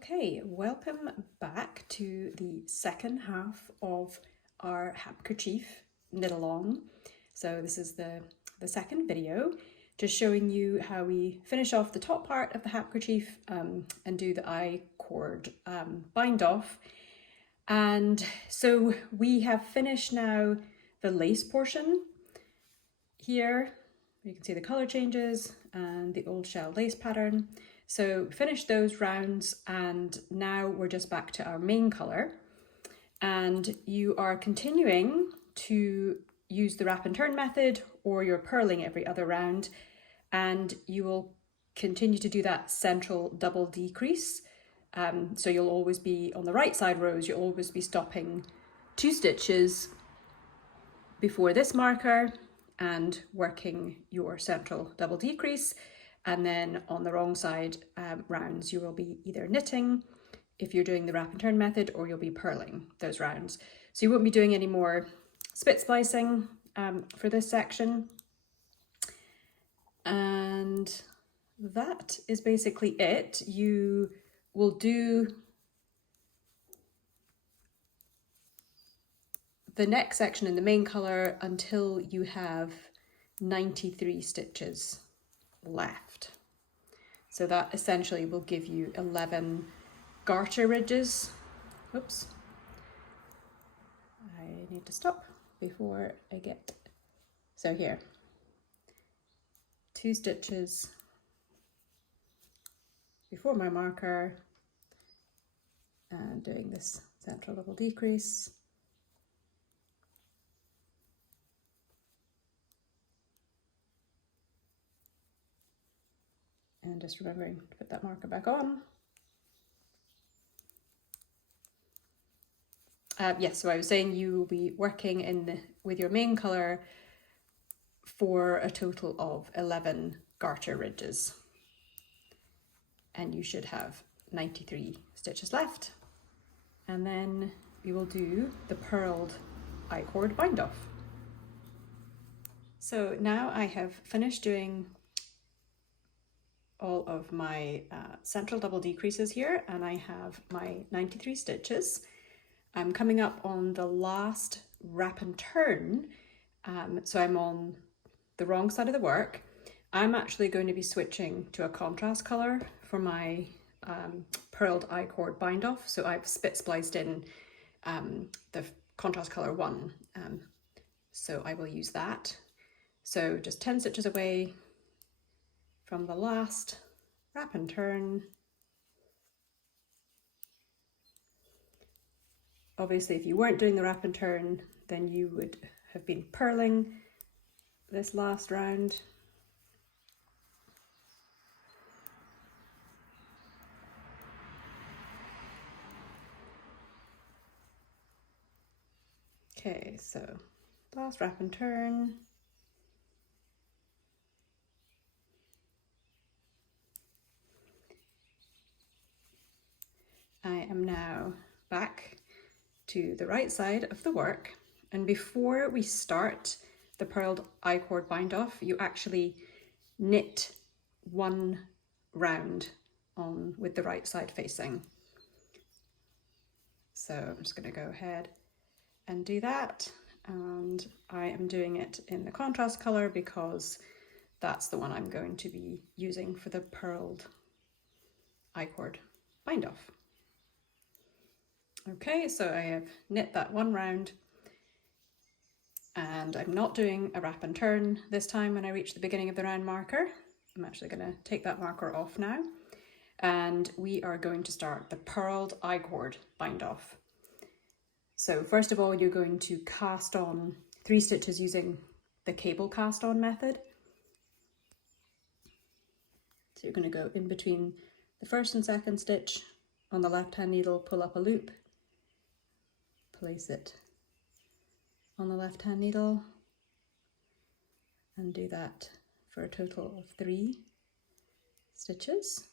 Okay, welcome back to the second half of our Hapkerchief knit along. So this is the second video, just showing you how we finish off the top part of the Hapkerchief and do the I-cord bind off. And so we have finished now the lace portion here. You can see the color changes and the old shell lace pattern. So finish those rounds and now we're just back to our main color, and you are continuing to use the wrap and turn method, or you're purling every other round, and you will continue to do that central double decrease. So you'll always be on the right side rows, you'll always be stopping 2 stitches before this marker and working your central double decrease. And then on the wrong side rounds, you will be either knitting if you're doing the wrap and turn method, or you'll be purling those rounds. So you won't be doing any more split splicing for this section. And that is basically it. You will do the next section in the main color until you have 93 stitches left. So that essentially will give you 11 garter ridges. Oops, I need to stop before I get, so here, 2 stitches before my marker and doing this central double decrease. And just remembering to put that marker back on. Yes, so I was saying you will be working with your main colour for a total of 11 garter ridges. And you should have 93 stitches left. And then we will do the purled I-cord bind off. So now I have finished doing all of my central double decreases here, and I have my 93 stitches. I'm coming up on the last wrap and turn, so I'm on the wrong side of the work. I'm actually going to be switching to a contrast color for my purled I-cord bind off, so I've split spliced in the contrast color 1, so I will use that. So just 10 stitches away from the last wrap and turn. Obviously, if you weren't doing the wrap and turn, then you would have been purling this last round. Okay, so last wrap and turn. I am now back to the right side of the work, and before we start the purled I-cord bind off, you actually knit 1 round on with the right side facing. So I'm just going to go ahead and do that, and I am doing it in the contrast color because that's the one I'm going to be using for the purled I-cord bind off. Okay, so I have knit that 1 round, and I'm not doing a wrap and turn this time when I reach the beginning of the round marker. I'm actually going to take that marker off now, and we are going to start the purled I-cord bind off. So first of all, you're going to cast on 3 stitches using the cable cast on method. So you're going to go in between the first and second stitch on the left hand needle, pull up a loop, place it on the left hand needle, and do that for a total of 3 stitches.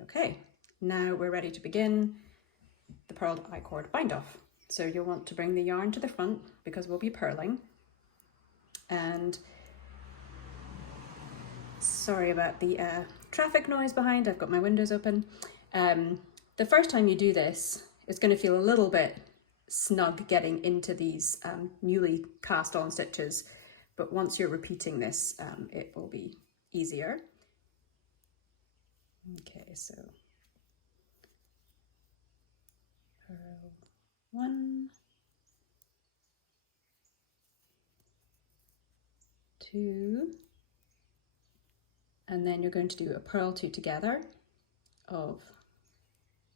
Okay, now we're ready to begin the purled I-cord bind off. So you'll want to bring the yarn to the front because we'll be purling. And sorry about the traffic noise behind, I've got my windows open. The first time you do this, it's going to feel a little bit snug getting into these newly cast on stitches, but once you're repeating this, it will be easier. Okay, so purl 1, 2, and then you're going to do a purl 2 together of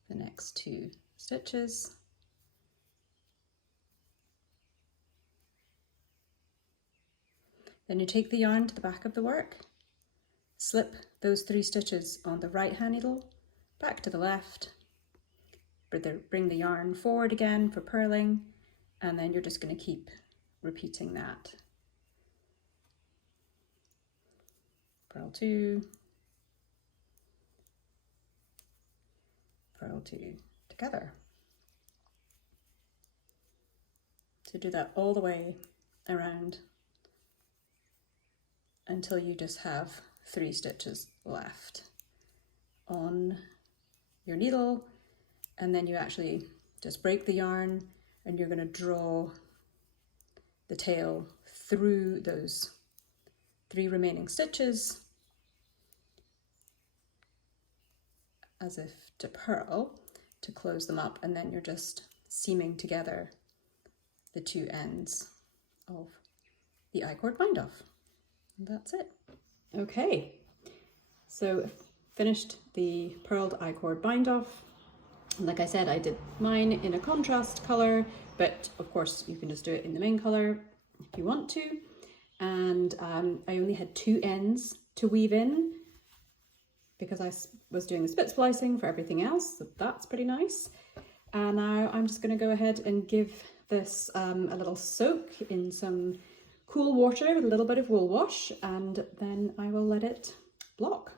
the next 2 stitches. Then you take the yarn to the back of the work, slip those 3 stitches on the right hand needle, back to the left, bring the yarn forward again for purling, and then you're just going to keep repeating that. Purl 2, purl 2 together. So do that all the way around until you just have 3 stitches left on your needle, and then you actually just break the yarn and you're going to draw the tail through those 3 remaining stitches as if to purl to close them up, and then you're just seaming together the 2 ends of the I-cord bind off. And that's it. Okay, so finished the purled I-cord bind off. Like I said, I did mine in a contrast color, but of course you can just do it in the main color if you want to. And I only had 2 ends to weave in because I was doing the split splicing for everything else, so that's pretty nice. And now I'm just going to go ahead and give this a little soak in some cool water with a little bit of wool wash, and then I will let it block.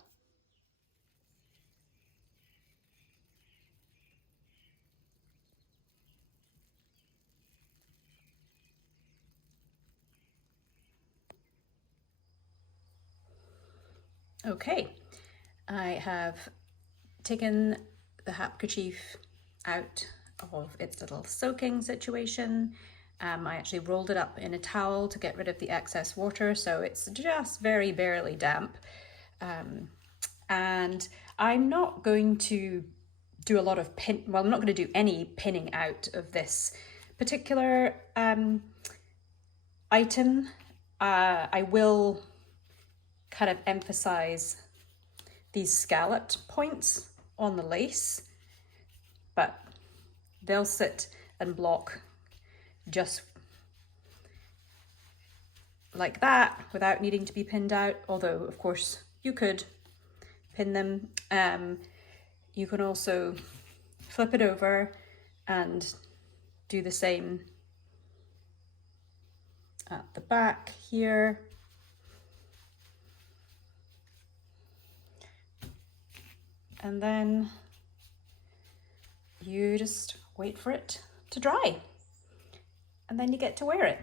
Okay, I have taken the Hapkerchief out of its little soaking situation. I actually rolled it up in a towel to get rid of the excess water, so it's just very barely damp. And I'm not going to do a lot of I'm not going to do any pinning out of this particular item. I will kind of emphasize these scalloped points on the lace, but they'll sit and block just like that without needing to be pinned out, although of course you could pin them. You can also flip it over and do the same at the back here. And then you just wait for it to dry, and then you get to wear it.